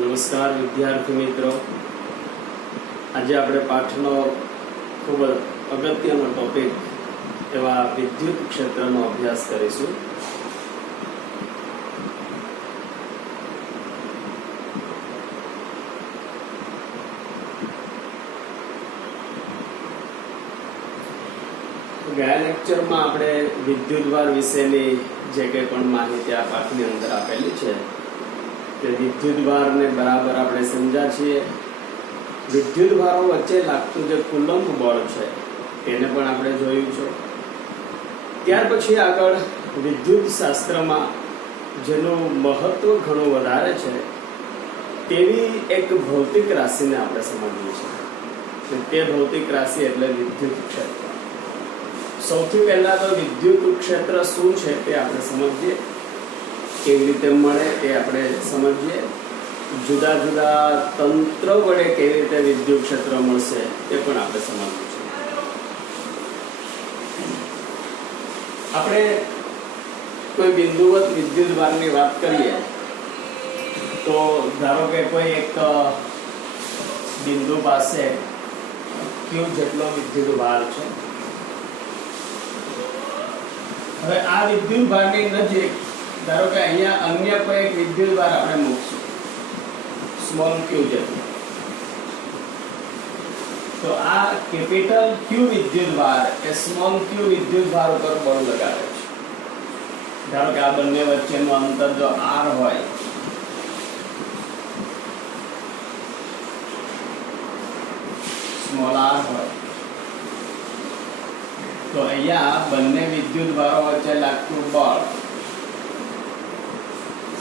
નમસ્કાર વિદ્યાર્થી મિત્રો, આજે આપણે પાઠનો ખૂબ અગત્યનો ટોપિક એવા વિદ્યુત ક્ષેત્રનો અભ્યાસ કરીશું. ગયા લેક્ચરમાં આપણે વિદ્યુતભાર વિશેની જે કંઈ પણ માહિતી આ પાઠની અંદર આપેલી છે તે વિદ્યુતભારને બરાબર આપણે સમજ્યા છીએ. વિદ્યુતભારો વચ્ચે લાગતું જે કુલંબ બળ છે તેને પણ આપણે જોયું છે. ત્યાર પછી આગળ વિદ્યુત શાસ્ત્રમાં જેનું મહત્વ ઘણું વધારે છે તેવી એક ભૌતિક રાશિને આપણે સમજવી છે. તે ભૌતિક રાશિ એટલે વિદ્યુત ક્ષેત્ર. સૌથી પહેલા તો વિદ્યુત ક્ષેત્ર શું છે તે આપણે સમજીએ, કેવી રીતે મળે તે આપણે સમજીએ, જુદા જુદા તંત્ર વડે કેવી રીતે વિદ્યુત ક્ષેત્ર મળશે તે પણ આપણે સમજવું છે. આપણે કોઈ બિંદુવત વિદ્યુતભારની વાત કરીએ તો ધારો કે કોઈ એક બિંદુ પાસે Q જેટલો વિદ્યુતભાર છે. હવે આ વિદ્યુતભારની નજીક ધારો કે અહીંયા અન્ય કોઈ એક વિદ્યુતભાર આપણે મૂકશું સ્મોલ q જેટલો, તો આ કેપિટલ Q વિદ્યુતભાર એ સ્મોલ q વિદ્યુતભાર ઉપર બળ લગાવે છે. ધારો કે આ બંને વચ્ચેનું અંતર જો r હોય સ્મોલ r હોય તો અહીંયા બંને વિદ્યુતભારો વચ્ચે લાગતું બળ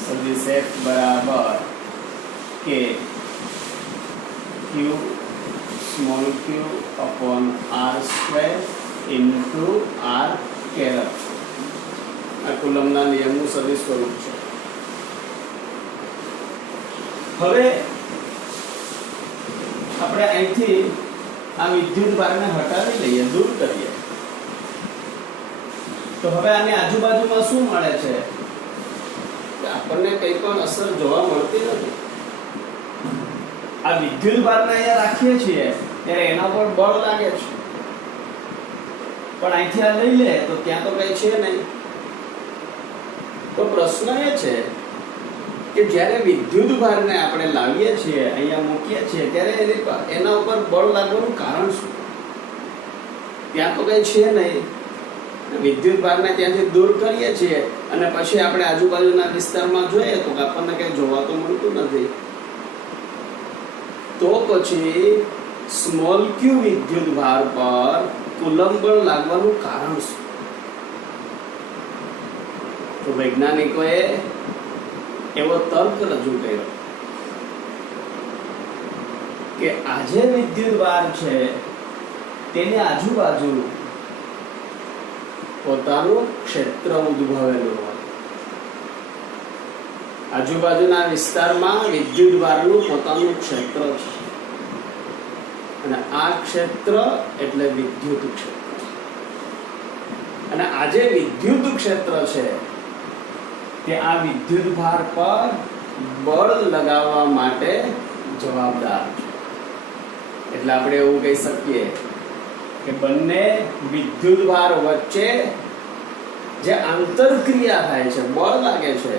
સદિશ F બરાબર K Q small q upon r square into r Kerala. આ કુલમ્બના નિયમનું સદિશ સ્વરૂપ છે. હવે આપણે અહીંથી આ વિદ્યુતભારને હટાવી લઈએ, દૂર કરીએ, તો હવે આની આજુબાજુમાં શું મળે છે? આપણને કંઈ પણ અસર જોવા મળતી નથી. આ વિદ્યુતભારને અહીંયા રાખીએ છીએ ત્યારે એના પર બળ લાગે છે, પણ અહીંથી આ લઈ લે તો ત્યાં તો કઈ છે નહીં. તો પ્રશ્ન એ છે કે જ્યારે વિદ્યુતભારને આપણે લાવીએ છીએ, અહીંયા મૂકીએ છીએ, ત્યારે એના ઉપર બળ લાગવાનું કારણ શું? ત્યાં તો કઈ છે નહીં. વિદ્યુતભારને ત્યાંથી દૂર કરીએ છીએ અને પછી આપણે આજુબાજુના વિસ્તારમાં જોઈએ તો આપણને કઈ જોવા તો મળતું નથી. તો પછી સ્મોલ q વિદ્યુતભાર પર કુલંબ બળ લાગવાનું કારણ શું? તો વૈજ્ઞાનિકોએ એવો તર્ક રજૂ કર્યો કે આ જે વિદ્યુતભાર છે તેની આજુબાજુ પોતાનું ક્ષેત્ર ઉદ્ભવેલું હોય. આજુબાજુના વિસ્તારમાં વિદ્યુતભારનું પોતાનું ક્ષેત્ર છે અને આ ક્ષેત્ર એટલે વિદ્યુત ક્ષેત્ર. અને આ જે વિદ્યુત ક્ષેત્ર છે તે આ વિદ્યુતભાર પર બળ લગાવવા માટે જવાબદાર છે. એટલે આપણે એવું કહી શકીએ કે બંને વિદ્યુતભાર વચ્ચે જે આંતરક્રિયા થાય છે, બળ લાગે છે,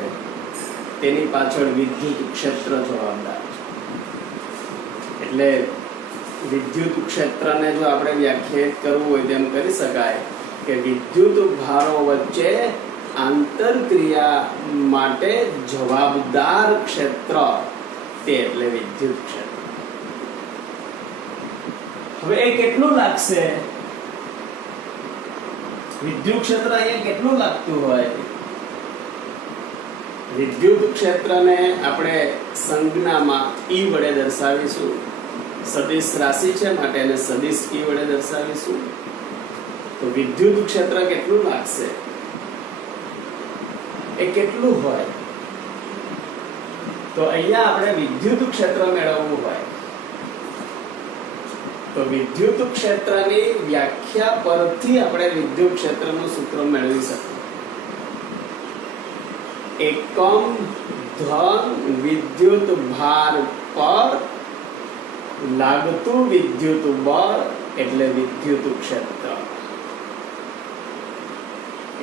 તેની પાછળ વિદ્યુત ક્ષેત્ર જવાબદાર છે. એટલે વિદ્યુત ક્ષેત્રને જો આપણે વ્યાખ્યાયિત કરવું હોય તેમ કરી શકાય કે વિદ્યુતભારો વચ્ચે આંતરક્રિયા માટે જવાબદાર ક્ષેત્ર તે એટલે વિદ્યુત ક્ષેત્ર. હવે એ કેટલું લાગશે? વિદ્યુત ક્ષેત્ર અહીંયા કેટલું લાગતું હોય? વિદ્યુત ક્ષેત્રને આપણે સંજ્ઞામાં E વડે દર્શાવીશું. સદિશ રાશિ છે માટે એને સદિશ E વડે દર્શાવીશું. તો વિદ્યુત ક્ષેત્ર કેટલું લાગશે? એ કેટલું હોય? તો અહીંયા આપણે વિદ્યુત ક્ષેત્ર મેળવવું હોય તો વિદ્યુત ક્ષેત્રની વ્યાખ્યા પરથી આપણે વિદ્યુત ક્ષેત્રનું સૂત્ર મેળવી શકીએ. એકમ ધન વિદ્યુત ભાર પર લાગતું વિદ્યુત બળ એટલે વિદ્યુત ક્ષેત્ર.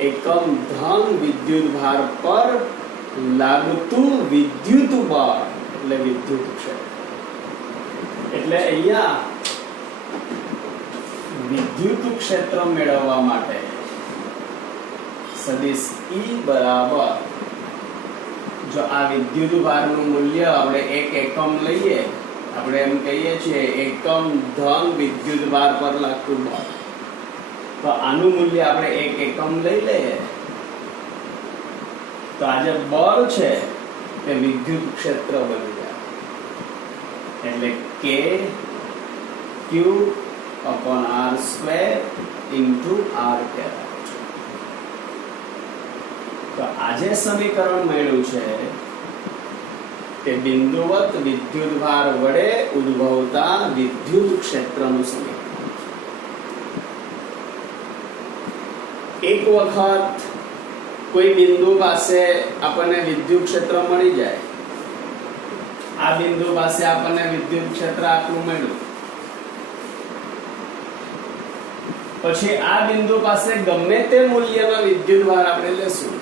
એકમ ધન વિદ્યુત ભાર પર લાગતું વિદ્યુત બળ એટલે વિદ્યુત ક્ષેત્ર. એટલે અહીંયા વિદ્યુત ક્ષેત્ર મેળવવા માટે સદિશ E બરાબર, જો આ વિદ્યુત ભારનું મૂલ્ય આપણે 1 એકમ લઈએ, આપણે એમ કહીએ છીએ એકમ ધન વિદ્યુત ભાર પર લાગતું બળ, તો આનું મૂલ્ય આપણે 1 એકમ લઈ લઈએ તો આ જે બળ છે તે વિદ્યુત ક્ષેત્ર બની જાય. એટલે K Q upon R square into R caret. તો આજે સમીકરણ મળ્યું છે તે બિંદુવત વિદ્યુત ભાર વડે ઉદ્ભવતા વિદ્યુત ક્ષેત્રનું સમીકરણ. એક વખત કોઈ બિંદુ પાસે આપણને વિદ્યુત ક્ષેત્ર મળી જાય, આ બિંદુ પાસે આપણને વિદ્યુત ક્ષેત્ર આટલું મળ્યું, પછી આ બિંદુ પાસે ગમે તે મૂલ્યનો વિદ્યુત ભાર આપણે લેશું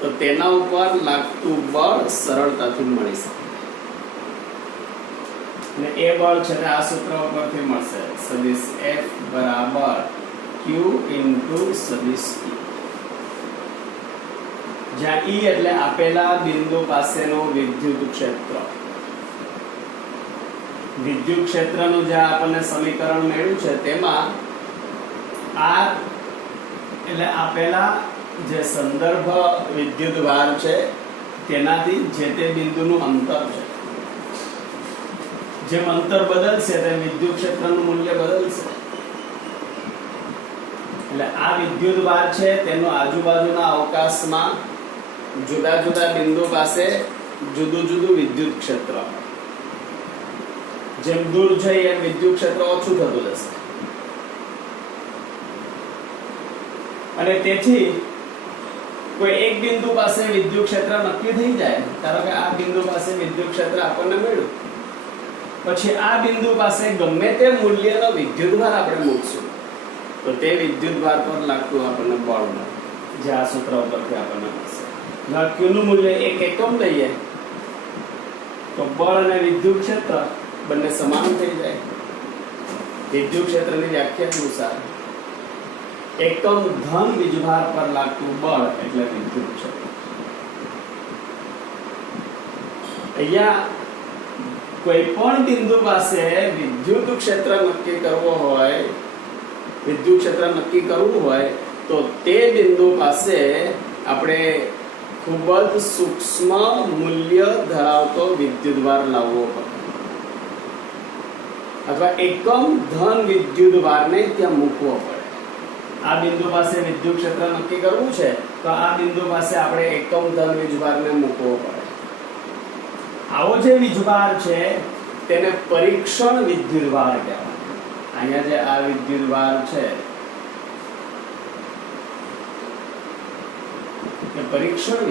તો તેના ઉપર લાગતું બળ સરળતાથી મળી શકે. અને એ બળ છે તે આ સૂત્ર ઉપરથી મળશે, સદિશ F બરાબર Q into સદિશ E, જ્યાં E એટલે આપેલા બિંદુ પાસેનો વિદ્યુત ક્ષેત્ર. વિદ્યુત ક્ષેત્રનું જે આપણને સમીકરણ મળ્યું છે તેમાં R એટલે આપેલા જે સંદર્ભ વિદ્યુત ભાર છે તેનાથી જે તે બિંદુનું અંતર છે. જેમ અંતર બદલશે તેમ વિદ્યુત ક્ષેત્રનું મૂલ્ય બદલશે. એટલે આ વિદ્યુત ભાર છે તેનું આજુબાજુના અવકાશમાં જુદા જુદા બિંદુ પાસે જુદું જુદું વિદ્યુત ક્ષેત્ર. જેમ દૂર જઈએ એમ વિદ્યુત ક્ષેત્ર ઓછું થતું જશે. અને તેથી કોઈ એક બિંદુ પાસે વિદ્યુત ક્ષેત્ર નક્કી થઈ જાય, ધારો કે આ બિંદુ પાસે વિદ્યુત ક્ષેત્ર આપણને મળ્યું, પછી આ બિંદુ પાસે ગમે તે મૂલ્યનો વિદ્યુત ભાર આપણે મૂકશું તો તે વિદ્યુત ભાર પર લાગતું આપણને બળ મળે, જે આ સૂત્ર ઉપરથી આપણને મળશે. Q નું મૂલ્ય 1 એકમ લઈએ તો બળ અને વિદ્યુત ક્ષેત્ર બંને સમાન થઈ જાય. વિદ્યુત ક્ષેત્રની વ્યાખ્યા અનુસાર એકમ ધન વીજભાર પર લાગતું બળ એટલે વિદ્યુત ક્ષેત્ર. અહીંયા કોઈ પણ બિંદુ પાસે વિદ્યુત ક્ષેત્ર નક્કી કરવું હોય તો તે બિંદુ પાસે આપણે ખૂબ જ સૂક્ષ્મ મૂલ્ય ધરાવતો વિદ્યુત ભાર લાવવો પડે, અથવા એકમ ધન વિદ્યુત ભારને ત્યાં મૂકવો પડે. આ બિંદુ પાસે વિદ્યુત ક્ષેત્ર નક્કી કરવું છે તો આ બિંદુ પાસે આપણે એકમ ધન વીજભારને મૂકવો પડે. આવો જે વીજભાર છે તેને પરીક્ષણ વિદ્યુત ભાર કહેવાય. અહીંયા જે આ વિદ્યુત ભાર છે એ પરીક્ષણ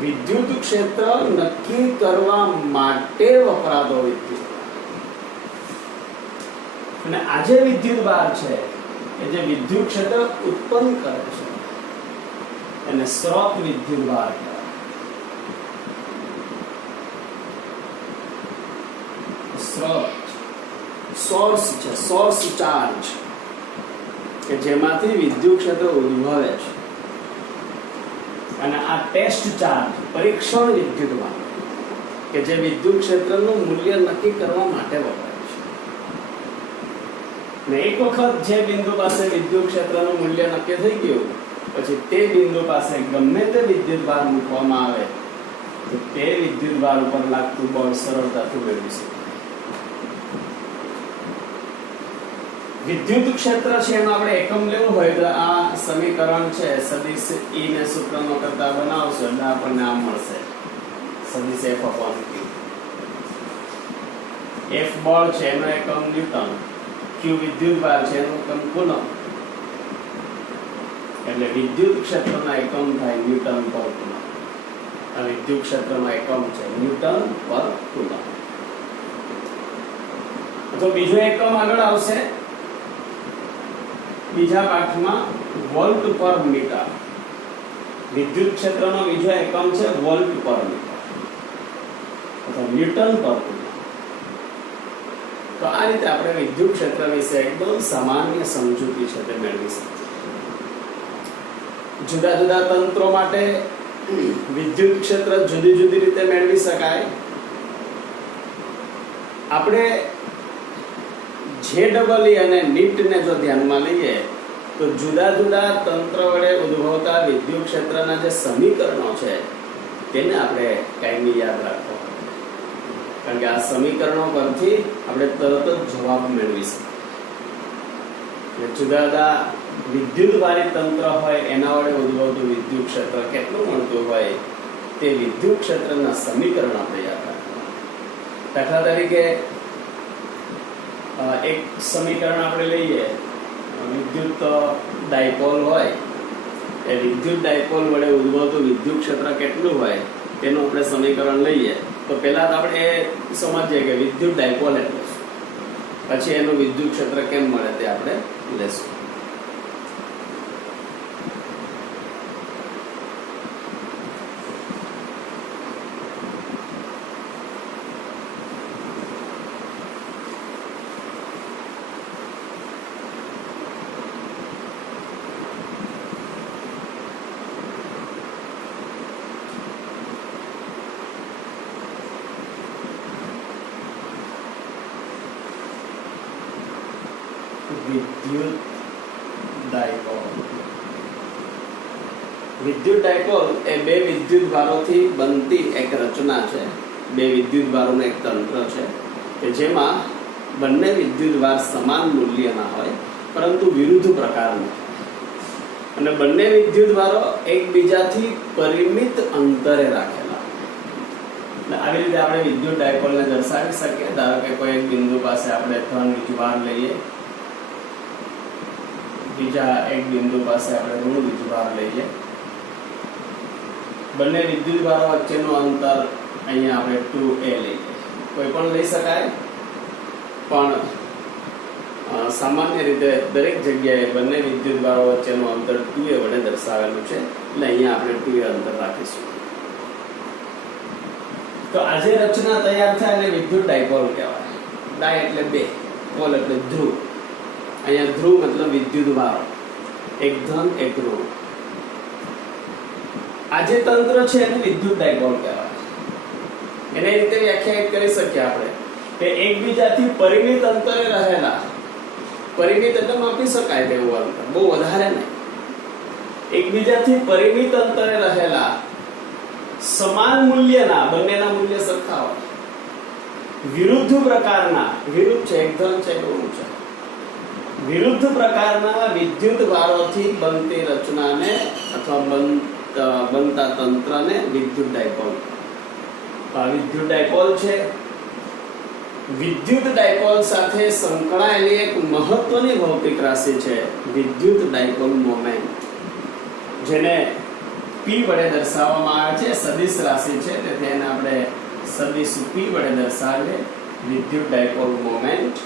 વિદ્યુત ક્ષેત્ર નક્કી કરવા માટે વપરાતો વિદ્યુત. અને આ જે વિદ્યુત ભાર છે એ જે વિદ્યુત ક્ષેત્ર ઉત્પન્ન કરે છે એને સ્રોત વિદ્યુત ભાર કહેવાય. સ્રોત સોર્સ છે, સોર્સ ચાર્જ કે જેમાંથી વિદ્યુત ક્ષેત્ર ઉદ્ભવે છે. અને આ ટેસ્ટ ચાર્જ પરીક્ષણ વિદ્યુત ભાર કે જે વિદ્યુત ક્ષેત્રનું મૂલ્ય નક્કી કરવા માટે વપરાય છે. ને એક વખત જે બિંદુ પાસે વિદ્યુત ક્ષેત્રનું મૂલ્ય નક્કી થઈ ગયું પછી તે બિંદુ પાસે ગમે તે વિદ્યુત ભાર મૂકવામાં આવે તો તે વિદ્યુત ભાર ઉપર લાગતું બળ સરળતાથી મેળવી શકાય. વિદ્યુત ક્ષેત્ર છે એનો આપણે એકમ લેવું હોય તો આ સમીકરણ છે સદિશ E ને સૂત્રનો કરતા બનાવશો એટલે આપણને આ મળશે, સદિશ F upon Q. F બળ છે એનો એકમ ન્યૂટન, Q વિદ્યુત ભાર છે એનો એકમ કુલમ. એટલે એટલે વિદ્યુત ક્ષેત્રના એકમ થાય ન્યૂટન પર કુલમ. આ વિદ્યુત ક્ષેત્રનો એકમ છે ન્યૂટન પર કુલમ. તો બીજો એકમ આગળ આવશે બીજા પાઠમાં વોલ્ટ પર મીટર. વિદ્યુત ક્ષેત્રનો બીજો એકમ છે વોલ્ટ પર મીટર અથવા ન્યૂટન પર કુલમ. તો આ રીતે આપણે વિદ્યુત ક્ષેત્ર વિશે એકદમ સામાન્ય સમજૂતી છે તે મેળવી શકીએ. જુદા જુદા તંત્રો માટે વિદ્યુત ક્ષેત્ર જુદી જુદી રીતે મેળવી શકાય. આપણે JEE અને NEET ને જો ધ્યાનમાં લઈએ તો જુદા જુદા તંત્ર વડે ઉદ્ભવતા વિદ્યુત ક્ષેત્રના જે સમીકરણો છે તેને આપણે કાયમી યાદ રાખવા, કારણ કે આ સમીકરણો પરથી આપણે તરત જ જવાબ મેળવી શકીએ. જુદા જુદા વિદ્યુતવાળી તંત્ર હોય એના વડે ઉદ્ભવતું વિદ્યુત ક્ષેત્ર કેટલું મળતું હોય તે વિદ્યુત ક્ષેત્રના સમીકરણ આપણે યાદ રાખવા. દાખલા તરીકે એક સમીકરણ આપણે લઈએ, વિદ્યુત ડાયપોલ હોય, એ વિદ્યુત ડાયપોલ વડે ઉદ્ભવતું વિદ્યુત ક્ષેત્ર કેટલું હોય તેનું આપણે સમીકરણ લઈએ તો પહેલા તો આપણે એ સમજીએ કે વિદ્યુત ડાયપોલ એટલે શું, પછી એનું વિદ્યુત ક્ષેત્ર કેમ મળે તે આપણે લેશું. વિદ્યુત ડાયપોલ. વિદ્યુત ડાયપોલ એ બે વિદ્યુત ભારોથી બનતી એક રચના છે, બે વિદ્યુત ભારોનું એક તંત્ર છે કે જેમાં બંને વિદ્યુત ભાર સમાન મૂલ્યના હોય પરંતુ વિરુદ્ધ પ્રકારના, અને બંને વિદ્યુત ભારો એકબીજાથી પરિમિત અંતરે રાખેલા. આવી રીતે આપણે વિદ્યુત ડાયપોલને દર્શાવી શકીએ. ધારો કે કોઈ એક બિંદુ પાસે આપણે ધન વીજભાર લઈએ, બીજા એક બિંદુ પાસે આપણે ઋણ વીજભાર લઈએ. બંને વિદ્યુત ભારો વચ્ચેનું અંતર અહીંયા આપણે 2a લઈએ. કોઈ પણ લઈ શકાય, પણ સામાન્ય રીતે દરેક જગ્યાએ બંને વિદ્યુત ભારો વચ્ચેનું અંતર 2a વડે દર્શાવેલું છે, એટલે અહીંયા આપણે 2a અંતર રાખીશું. તો આજે રચના તૈયાર થાય અને વિદ્યુત ડાયપોલ કહેવાય. ડાય એટલે બે, પોલ એટલે ધ્રુવ. અહીંયા ધ્રુવ મતલબ વિદ્યુત ભાર, એક ધન એક ઋણ. આ જે તંત્ર છે એને વિદ્યુત ડાયપોલ કહેવાય. એને રીતે વ્યાખ્યાયિત કરી શકીએ આપણે કે એકબીજાથી પરિમિત અંતરે રહેલા, પરિમિત એટલે માપી શકાય તેવું અંતર, બહુ વધારે નહીં, એકબીજાથી પરિમિત અંતરે રહેલા સમાન મૂલ્યના, બંનેના મૂલ્ય સરખા હોય, વિરુદ્ધ પ્રકારના, વિરુદ્ધ છે એક ધન છે ઋણ છે, વિરુદ્ધ પ્રકારના વિદ્યુત ભારોથી બનતી રચનાને અથવા બનતા તંત્રને વિદ્યુત ડાયપોલ. વિદ્યુત ડાયપોલ છે. વિદ્યુત ડાયપોલ સાથે સંકળાયેલી એક મહત્વની ભૌતિક રાશિ છે વિદ્યુત ડાયપોલ મોમેન્ટ, જેને P વડે દર્શાવવામાં આવે છે. સદિશ રાશિ છે, તેથી એને આપણે સદિશ P વડે દર્શાવીએ. વિદ્યુત ડાયપોલ મોમેન્ટ,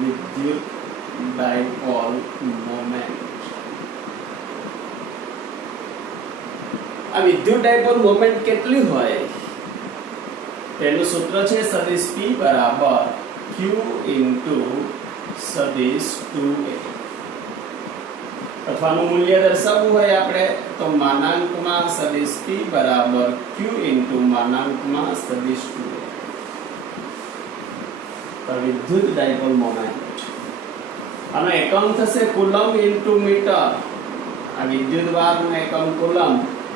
વિદ્યુત ડાયપોલ મોમેન્ટ. આ વિદ્યુત ડાયપોલ મોમેન્ટ કેટલી હોય તેનું સૂત્ર છે સદિશ P બરાબર Q ઇન્ટુ સદિશ 2a. અથવા નું મૂલ્ય દર્શાવવું હોય આપણે તો માનાંકમાં સદિશ P બરાબર Q ઇન્ટુ માનાંકમાં સદિશ 2a. વિદ્યુત ડાયપોલ મોમેન્ટ, આનો એકમ થશે કુલમ ઇન્ટુ મીટર. આ વિદ્યુત ભારનો એકમ કુલમ,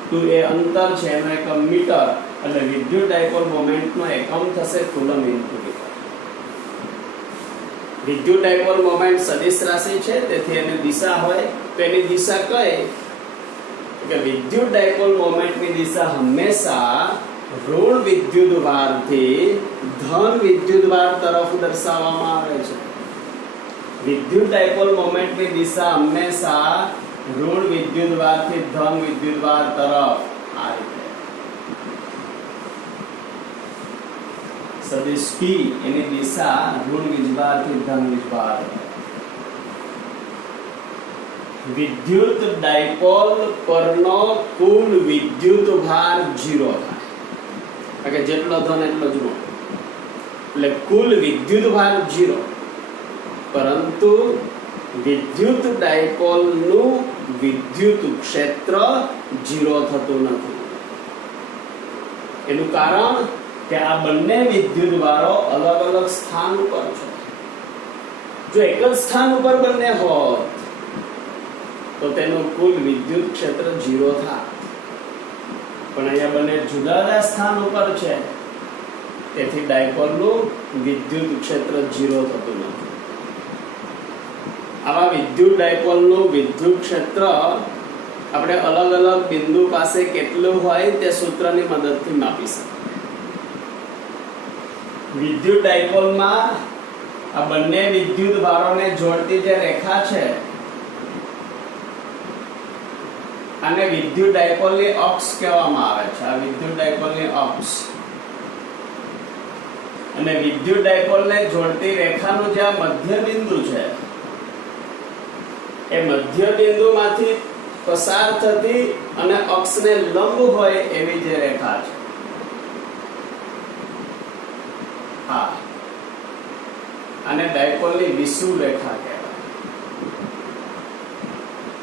2a અંતર છે એનો એકમ મીટર, એટલે વિદ્યુત ડાયપોલ મોમેન્ટનો એકમ થશે કુલમ ઇન્ટુ મીટર. વિદ્યુત ડાયપોલ મોમેન્ટ સદિશ રાશિ છે, તેથી એની દિશા હોય તો એની દિશા કઈ કે વિદ્યુત ડાયપોલ મોમેન્ટની દિશા હંમેશા ઋણ વિદ્યુત ભારથી ધન વિદ્યુત ભાર તરફ દર્શાવવામાં આવે છે. વિદ્યુત ડાયપોલ મોમેન્ટની દિશા હંમેશા ઋણ વિદ્યુતભારથી ધન વિદ્યુતભાર તરફ આ રીતે સદિશ P એની દિશા ઋણ વીજભારથી ધન વીજભાર. વિદ્યુત ડાયપોલ પરનો કુલ વિદ્યુતભાર 0 થાય કે જેટલો ધન એટલો જ ઋણ, એટલે કુલ વિદ્યુતભાર 0, પરંતુ વિદ્યુત ડાયપોલનું વિદ્યુત ક્ષેત્ર 0 થતું નથી. એનું કારણ કે આ બંને વિદ્યુતભારો અલગ અલગ સ્થાન ઉપર છે. જો એક જ સ્થાન ઉપર બંને હોત તો તેનું કુલ વિદ્યુત ક્ષેત્ર 0 થાય, પણ અહીંયા બંને જુદા જુદા સ્થાન ઉપર છે, તેથી ડાયપોલનું વિદ્યુત ક્ષેત્ર 0 થતું નથી. આવા વિદ્યુત ડાયપોલનું વિદ્યુત ક્ષેત્ર આપણે અલગ અલગ બિંદુ પાસે કેટલું હોય તે સૂત્રની મદદથી માપી શકીએ. વિદ્યુત ડાયપોલમાં આ બંને વિદ્યુત ભારોને જોડતી જે રેખા છે આને વિદ્યુત ડાયપોલની અક્ષ કહેવામાં આવે છે. આ વિદ્યુત ડાયપોલની અક્ષ અને વિદ્યુત ડાયપોલને જોડતી રેખાનું જે મધ્ય બિંદુ છે એ મધ્ય બિંદુમાંથી પસાર થતી અને અક્ષને લંબ હોય એવી જે રેખા છે, હા, આને ડાયપોલની વિષુવ રેખા કહેવાય.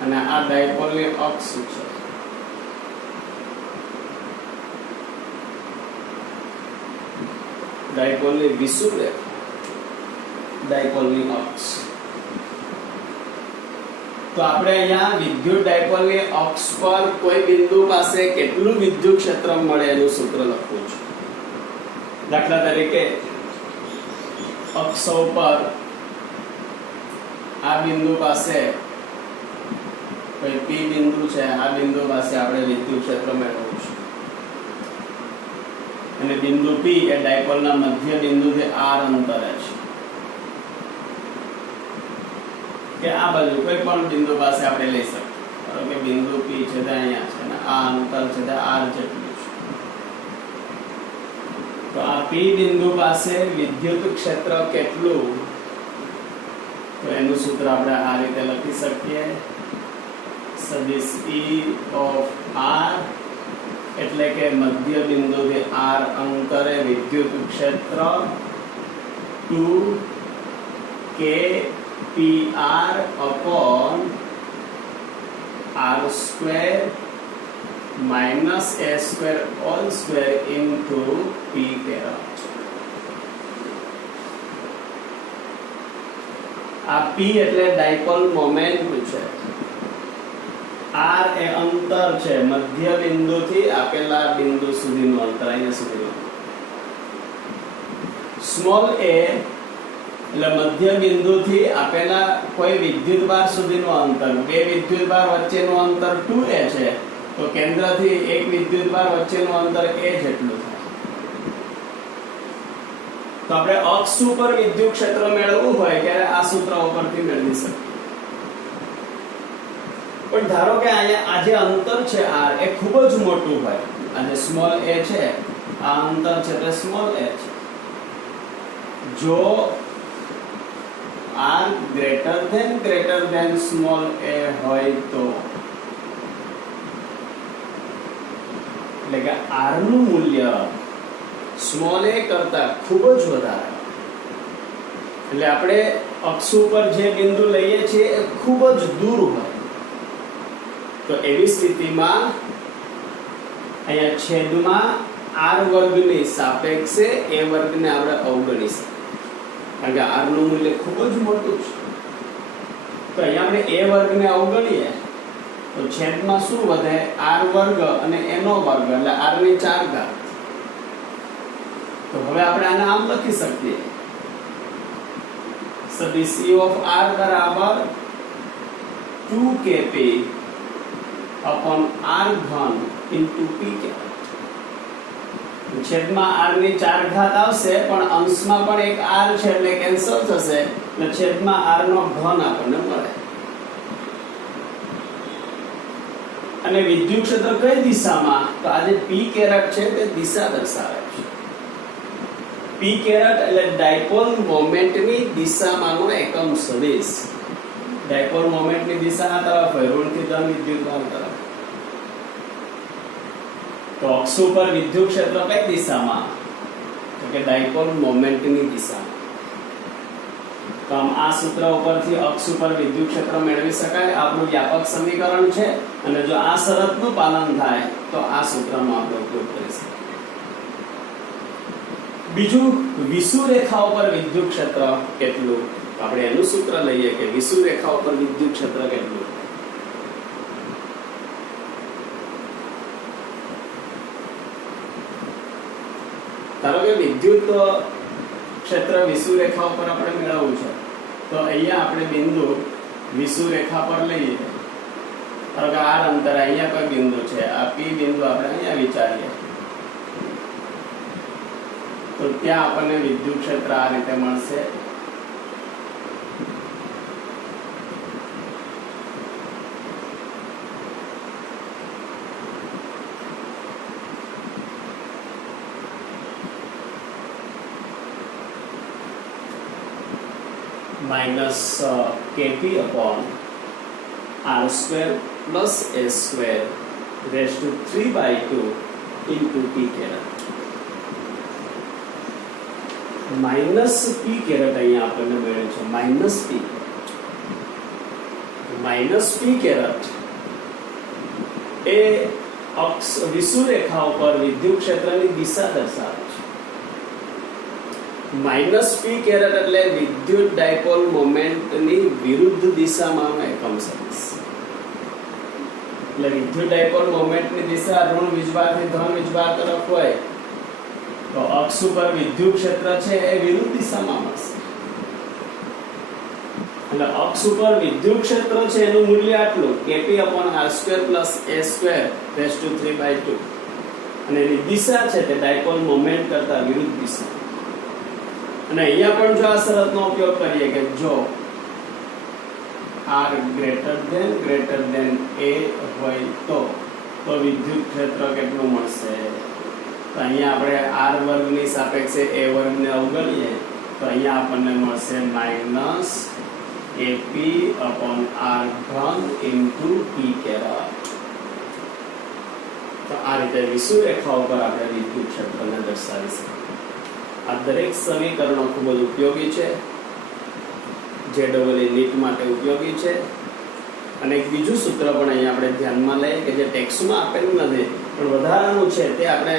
અને આ ડાયપોલની અક્ષ છે. ડાયપોલની વિષુવ રેખા, ડાયપોલની અક્ષ. તો આપણે અહીંયા વિદ્યુત ડાયપોલની અક્ષ પર કોઈ બિંદુ પાસે કેટલું વિદ્યુત ક્ષેત્ર મળે એનું સૂત્ર લખવું છે. દાખલા તરીકે અક્ષ ઉપર આ બિંદુ પાસે કોઈ P બિંદુ છે, આ બિંદુ પાસે આપણે વિદ્યુત ક્ષેત્ર મેળવવું છે અને બિંદુ P એ ડાયપોલના મધ્ય બિંદુથી r અંતરે છે કે આ બાજુ કોઈ પણ બિંદુ પાસે આપણે લઈ શકીએ. ધારો કે બિંદુ P છે તે અહીંયા છે અને આ અંતર છે તે r જેટલું છે. તો આ P બિંદુ પાસે વિદ્યુત ક્ષેત્ર કેટલું, તો એનું સૂત્ર આપણે આ રીતે લખી શકીએ. સદિશ E ઓફ r એટલે કે મધ્ય બિંદુથી r અંતરે વિદ્યુત ક્ષેત્ર 2k PR upon r square minus a square all square into p kera. આ p એટલે ડાયપોલ મોમેન્ટ છે. r એ અંતર છે મધ્ય બિંદુથી આપેલા બિંદુ સુધીનું અંતર, અહીંયા સુધીનું. સ્મોલ a એટલે મધ્ય બિંદુથી આપેલા કોઈ વિદ્યુતભાર સુધીનું અંતર. બે વિદ્યુતભાર વચ્ચેનું અંતર 2a છે, તો કેન્દ્રથી એક વિદ્યુતભાર વચ્ચેનું અંતર a જેટલું થાય. તો આપણે અક્ષ ઉપર વિદ્યુત ક્ષેત્ર મેળવવું હોય ત્યારે આ સૂત્ર ઉપરથી મેળવી શકીએ. પણ ધારો કે અહીંયા આ જે અંતર છે r એ ખૂબ જ મોટું હોય, અને સ્મોલ a છે, આ અંતર છે તે સ્મોલ a છે. જો r greater than small a હોય તો એટલે કે r નું મૂલ્ય સ્મોલ a કરતા ખૂબ જ વધારે, એટલે આપણે અક્ષ ઉપર જે બિંદુ લઈએ છીએ એ ખૂબ જ દૂર હોય, તો એવી સ્થિતિમાં અહીંયા છેદમાં r વર્ગની સાપેક્ષે a વર્ગને આપણે અવગણી શકીએ, કારણ કે r નું મૂલ્ય ખૂબ જ મોટું છે. તો અહીંયા આપણે a વર્ગને અવગણીએ તો છેદમાં શું વધે, r વર્ગ અને a નો વર્ગ એટલે r ની 4 ઘાત. તો હવે આપણે આને આમ લખી શકીએ. સદિશ E of r બરાબર 2kp upon r ઘન into p. છેદમાં r ની 4 ઘાત આવશે, પણ અંશમાં પણ એક r છે એટલે કેન્સલ થશે, એટલે છેદમાં r નો ઘન આપણને મળે. અને વિદ્યુત ક્ષેત્ર કઈ દિશામાં? તો આ જે p કેરેટ છે તે દિશા દર્શાવે છે. p કેરેટ એટલે ડાયપોલ મોમેન્ટની દિશામાંનો એકમ સદિશ. ડાયપોલ મોમેન્ટની દિશાના તરફ હોય, ઋણથી ધન વિદ્યુતભાર તરફ. તો અક્ષ ઉપર વિદ્યુત ક્ષેત્ર કઈ દિશામાં? તો કે ડાયપોલ મોમેન્ટની દિશામાં. તો આમ આ સૂત્ર ઉપરથી અક્ષ ઉપર વિદ્યુત ક્ષેત્ર મેળવી શકાય. આપણું વ્યાપક સમીકરણ છે, અને જો આ શરતનું પાલન થાય તો આ સૂત્રનો આપણે ઉપયોગ કરી શકીએ. બીજું, વિષુવરેખા ઉપર વિદ્યુત ક્ષેત્ર કેટલું? આપણે એનું સૂત્ર લઈએ કે વિષુવરેખા ઉપર વિદ્યુત ક્ષેત્ર કેટલું? ધારો કે વિદ્યુત ક્ષેત્ર વિષુવરેખા ઉપર આપણે મેળવવું છે, તો અહીંયા આપણે બિંદુ વિષુવરેખા પર લઈએ. ધારો કે r અંતર અહીંયા કોઈ બિંદુ છે, આ p બિંદુ આપણે અહીંયા વિચારીએ, તો ત્યાં આપણને વિદ્યુત ક્ષેત્ર આ રીતે મળશે. minus kp upon r square plus s square raised to 3/2 into p caret. Minus p caret અહીંયા આપણને મળે છે. માઇનસ p કેરેટ એ અક્ષ વિષુવરેખા ઉપર વિદ્યુત ક્ષેત્રની દિશા દર્શાવે છે. માઇનસ p કેરેટ એટલે વિદ્યુત ડાયપોલ મોમેન્ટની વિરુદ્ધ દિશામાં એકમ સદિશ. એટલે વિદ્યુત ડાયપોલ મોમેન્ટની દિશા ઋણ વીજભારથી ધન વીજભાર તરફ હોય, તો અક્ષ ઉપર વિદ્યુત ક્ષેત્ર છે એ વિરુદ્ધ દિશામાં મળશે. એટલે અક્ષ ઉપર વિદ્યુત ક્ષેત્ર છે એનું મૂલ્ય આટલું, kp upon r square plus s square raised to 3/2, અને એની દિશા છે તે ડાયપોલ મોમેન્ટ કરતા વિરુદ્ધ દિશા. અને અહીંયા પણ જો આ શરતનો ઉપયોગ કરીએ કે જો r greater than a હોય તો વિદ્યુત ક્ષેત્ર કેટલું મળશે? તો અહીંયા આપણે r વર્ગની સાપેક્ષે a વર્ગને અવગણીએ તો અહીંયા આપણને મળશે માઈનસ ap upon r ઘન into p કેરેટ. તો આ રીતે વિષુવરેખા ઉપર આપણે વિદ્યુત ક્ષેત્રને દર્શાવી શકીએ. આ દરેક સમીકરણો ખૂબ જ ઉપયોગી છે, જે ડબલ નીટ માટે ઉપયોગી છે. અને એક બીજું સૂત્ર પણ અહીંયા આપણે ધ્યાનમાં લઈએ કે જે ટેક્સ્ટમાં આપેલું નથી પણ વધારાનું છે, તે આપણે